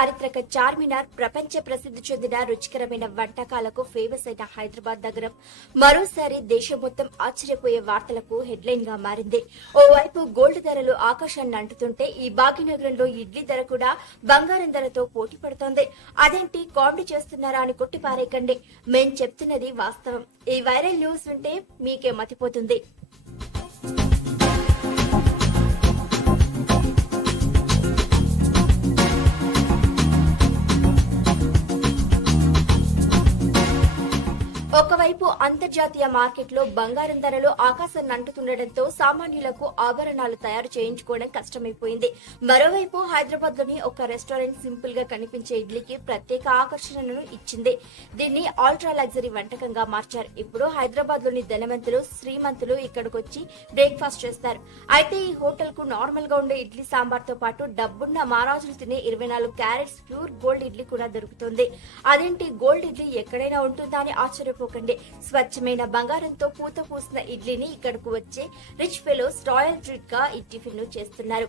చారిత్రక చార్మినార్, ప్రపంచ ప్రసిద్ధి చెందిన రుచికరమైన వంటకాలకు ఫేమస్ అయిన హైదరాబాద్ నగరం మరోసారి దేశం మొత్తం ఆశ్చర్యపోయే వార్తలకు హెడ్లైన్ గా మారింది. ఓవైపు గోల్డ్ ధరలు ఆకాశాన్ని అంటుతుంటే ఈ భాగ్యనగరంలో ఇడ్లీ ధర కూడా బంగారం ధరతో పోటీ పడుతోంది. అదేంటి కామెడీ చేస్తున్నారా అని కొట్టిపారేయకండి, మేం చెప్తున్నది వాస్తవం. ఈ వైరల్ న్యూస్ వింటే మీకే మతిపోతుంది. ఒకవైపు అంతర్జాతీయ మార్కెట్లో బంగారం ధరలు ఆకాశాన్ని అంటుతుండటంతో సామాన్యులకు ఆభరణాలు తయారు చేయించుకోవడం కష్టమైపోయింది. మరోవైపు హైదరాబాద్ లోని ఒక రెస్టారెంట్ సింపుల్ గా కనిపించే ఇడ్లీకి ప్రత్యేక ఆకర్షణను ఇచ్చింది. దీన్ని అల్ట్రా లగ్జరీ వంటకంగా మార్చారు. ఇప్పుడు హైదరాబాద్ లోని ధనవంతులు, శ్రీమంతులు ఇక్కడికొచ్చి బ్రేక్ఫాస్ట్ చేస్తారు. అయితే ఈ హోటల్ కు నార్మల్ గా ఉండే ఇడ్లీ సాంబార్ తో పాటు డబ్బున్న మహారాజులు తినే 24 క్యారెట్స్ ప్యూర్ గోల్డ్ ఇడ్లీ కూడా దొరుకుతుంది. అదేంటి, గోల్డ్ ఇడ్లీ ఎక్కడైనా ఉంటుందా అని ఆశ్చర్యపోకండి. స్వచ్ఛమైన బంగారంతో పూత పూసిన ఇడ్లీని ఇక్కడకు వచ్చే రిచ్ ఫెలోస్ రాయల్ ట్రీట్ గా ఈ టిఫిన్ ను చేస్తున్నారు.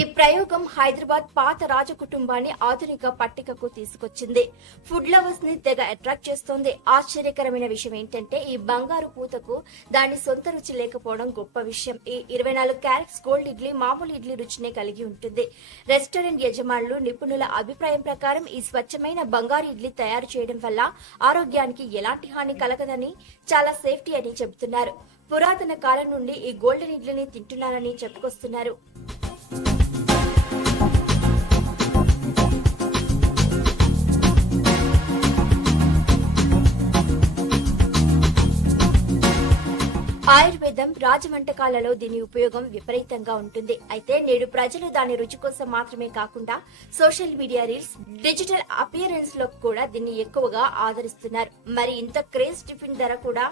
ఈ ప్రయోగం హైదరాబాద్ పాత రాజ కుటుంబాన్ని ఆధునిక పట్టికకు తీసుకొచ్చింది. ఫుడ్ లవర్స్ ని తెగ అట్రాక్ట్ చేస్తోంది. ఆశ్చర్యకరమైన విషయం ఏంటంటే ఈ బంగారు పూతకు దాని సొంత రుచి లేకపోవడం గొప్ప విషయం. ఈ 24 క్యారెట్స్ గోల్డ్ ఇడ్లీ మామూలు ఇడ్లీ రుచినే కలిగి ఉంటుంది. రెస్టారెంట్ యజమానులు, నిపుణుల అభిప్రాయం ప్రకారం ఈ స్వచ్ఛమైన బంగారు ఇడ్లీ తయారు చేయడం వల్ల ఆరోగ్యానికి ఎలాంటి హాని కలగదని, చాలా సేఫ్టీ అని చెబుతున్నారు. పురాతన కాలం నుండి ఈ గోల్డెన్ ఇడ్లీని తింటున్నారని చెప్పుకొస్తున్నారు. ఆయుర్వేదం, రాజవంటకాలలో దీని ఉపయోగం విపరీతంగా ఉంటుంది. అయితే నేడు ప్రజలు దాని రుచి కోసం మాత్రమే కాకుండా social media reels, digital appearance లో కూడా దీన్ని ఎక్కువగా ఆదరిస్తున్నారు. మరి ఇంత క్రేజ్ టిఫిన్ ధర కూడా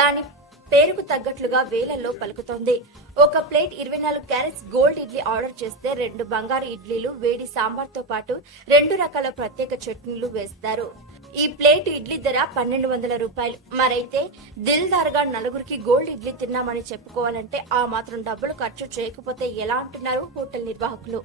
దాని పేరుకు తగ్గట్లుగా వేలల్లో పలుకుతోంది. ఒక plate 24 carats gold idli order చేస్తే 2 బంగారు ఇడ్లీలు, వేడి సాంబార్ తో పాటు 2 రకాల ప్రత్యేక చట్నీలు వేస్తారు. ఈ ప్లేట్ ఇడ్లీ ధర 1200 రూపాయలు. మరైతే దిల్దార్గా 4గురికి గోల్డ్ ఇడ్లీ తిన్నామని చెప్పుకోవాలంటే ఆ మాత్రం డబ్బులు ఖర్చు చేయకపోతే ఎలా అంటున్నారు హోటల్ నిర్వాహకులు.